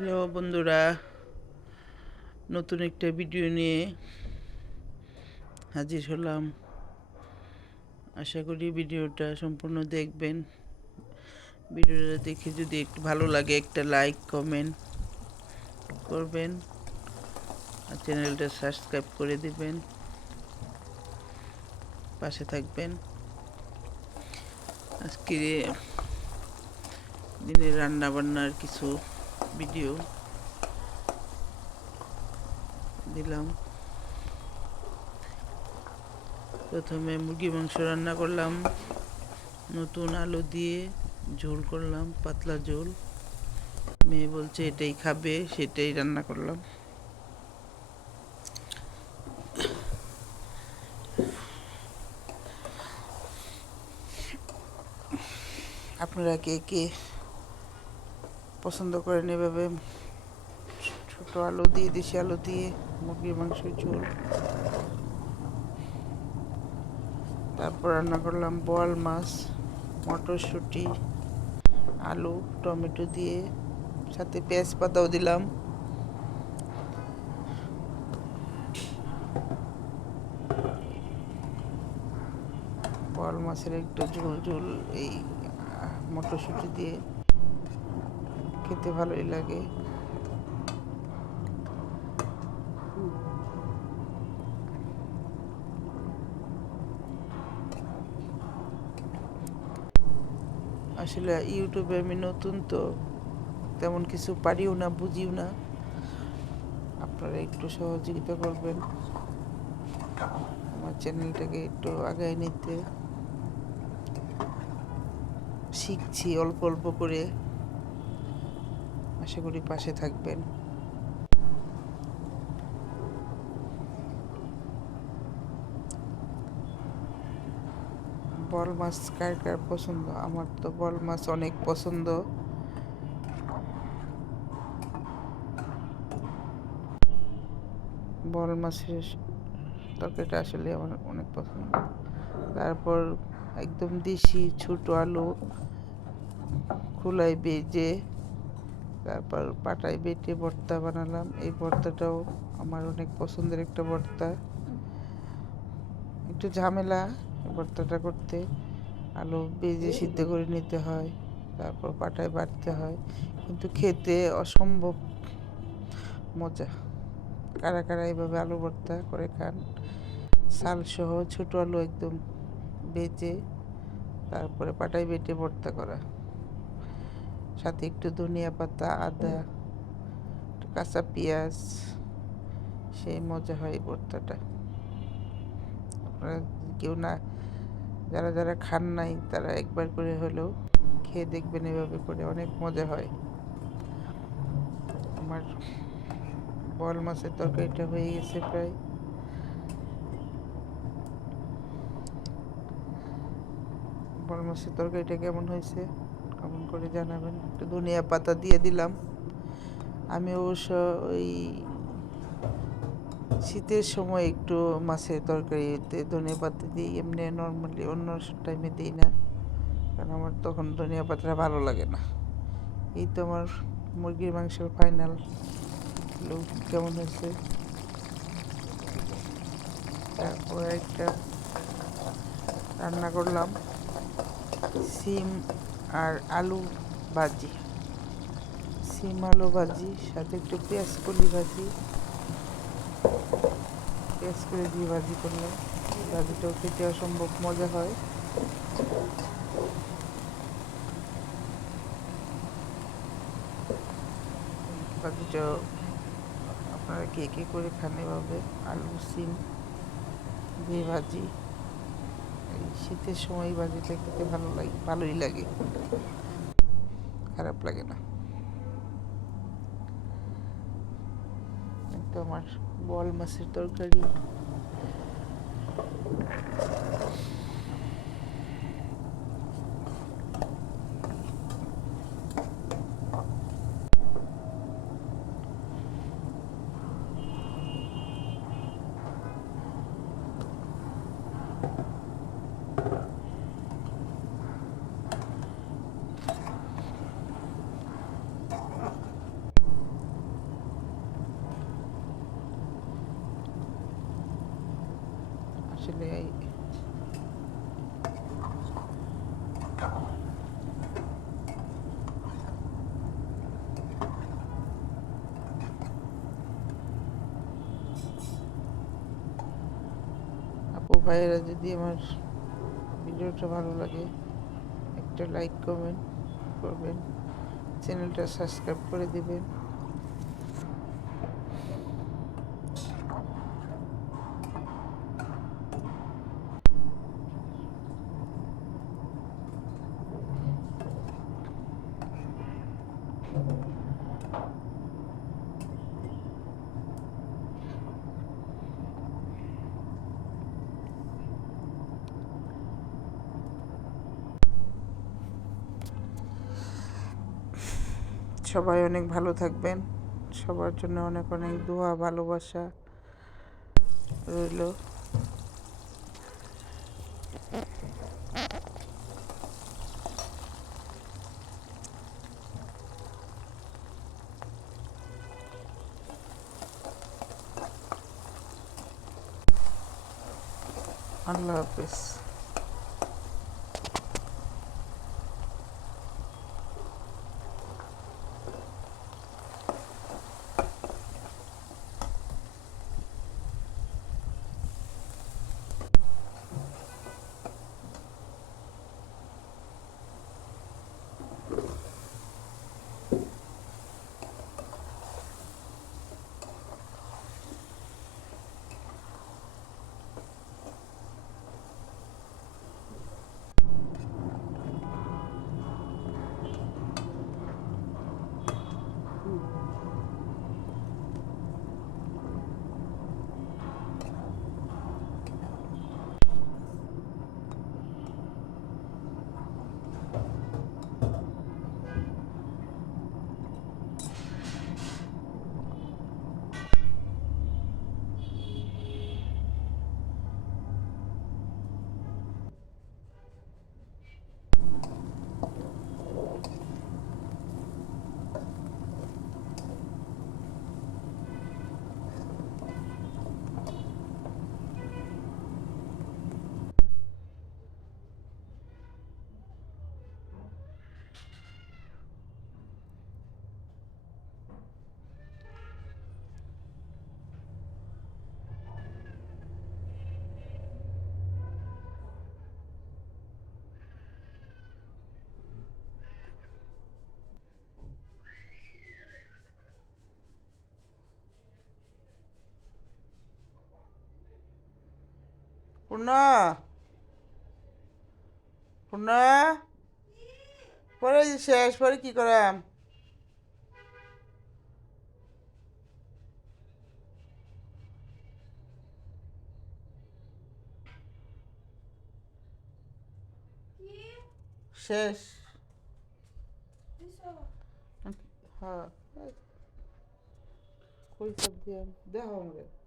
Hello বন্ধুরা, নতুন একটা ভিডিও নিয়ে হাজির হলাম। আশা করি ভিডিওটা সম্পূর্ণ দেখবেন। ভিডিওটা দেখে যদি একটু ভালো লাগে একটা লাইক কমেন্ট করবেন আর চ্যানেলটা সাবস্ক্রাইব করে দিবেন, পাশে থাকবেন। আজকে দিনের রান্না বান্নার কিছু ভিডিও দিলাম। প্রথমে মুরগি মাংস রান্না করলাম, নতুন আলু দিয়ে ঝোল করলাম, পাতলা ঝোল। মেয়ে বলছে এটাই খাবে, সেটাই রান্না করলাম। আপনারা কে কে পছন্দ করেন এভাবে ছোট আলু দিয়ে, দেশি আলু দিয়ে মুরগির মাংসের ঝোল? তারপর রান্না করলাম বোয়াল মাছ, মটরশুঁটি, আলু, টমেটো দিয়ে, সাথে পেঁয়াজ পাতাও দিলাম। বোয়াল মাছের একটু ঝোল ঝোল এই মটরশুঁটি দিয়ে খেতে ভালোই লাগে। আসলে ইউটিউবে আমি নতুন, তো তেমন কিছু পারিও না, বুঝিও না। আপনারা একটু সহযোগিতা করবেন আমার চ্যানেলটাকে একটু আগায় নিতে। শিখছি অল্প অল্প করে, আশা করি পাশে থাকবেন। বোয়াল মাছ কার কার পছন্দ? আমার তো বোয়াল মাছ অনেক পছন্দ। বোয়াল মাছের তরকারিটা আসলে আমার অনেক পছন্দ। তারপর একদম দেশি ছোট আলু খোলায় ভেজে তারপর পাটায় বেটে ভর্তা বানালাম। এই ভর্তাটাও আমার অনেক পছন্দের একটা ভর্তা। একটু ঝামেলা ভর্তাটা করতে, আলু ভেজে সিদ্ধ করে নিতে হয়, তারপর পাটায় বাটতে হয়, কিন্তু খেতে অসম্ভব মজা। কারা কারা এইভাবে আলু ভর্তা করে খান? শালসহ ছোটো আলু একদম বেজে তারপরে পাটায় বেটে ভর্তা করা, সাথে একটু ধনিয়া পাতা, আদা, একটু কাঁচা পেঁয়াজ, সেই মজা হয় এই ভর্তাটা। আপনারা কেউ না, যারা যারা খান নাই তারা একবার করে হলেও খেয়ে দেখবেন, এভাবে করে অনেক মজা হয়। আমার বোয়াল মাছের তরকারিটা হয়ে গেছে প্রায়। বোয়াল মাছের তরকারিটা কেমন হয়েছে কমেন্ট করে জানাবেন। একটু ধনিয়া পাতা দিয়ে দিলাম। আমি অবশ্য ওই শীতের সময় একটু মাছের তরকারিতে ধনিয়া পাতা দিই, এমনি নর্মালি অন্য টাইমে দিই না, কারণ আমার তখন ধনিয়া পাতাটা ভালো লাগে না। এই তো আমার মুরগির মাংসের ফাইনাল লুক কেমন হয়েছে। তারপর একটা রান্না করলাম সিম আর আলু ভাজি, সিম আলু ভাজি, সাথে একটু পেঁয়াজ কলি ভাজি, পেঁয়াজ করে দিয়ে ভাজি করলাম। ভাজিটাও খেতে অসম্ভব মজা হয়। ভাজিটাও আপনারা কে কে করে খান এভাবে আলু সিম দিয়ে ভাজি? এই শীতের সময় ভাজিটা খেতে ভালোই লাগে, খারাপ লাগে না। তো আমার বোয়াল মাছের তরকারি। চলে যাই। আপু ভাইয়েরা যদি আমার ভিডিওটা ভালো লাগে একটা লাইক কমেন্ট করবেন, চ্যানেলটা সাবস্ক্রাইব করে দিবেন। সবাই অনেক ভালো থাকবেন, সবার জন্য অনেক অনেক দোয়া ভালোবাসা রইল। আল্লাহ হাফেজ। পূর্ণা, পূর্ণা, পরে শেষ, পরে কি করাম? শেষ। হ্যাঁ, কই সব দিয়ে দেখো আমাকে।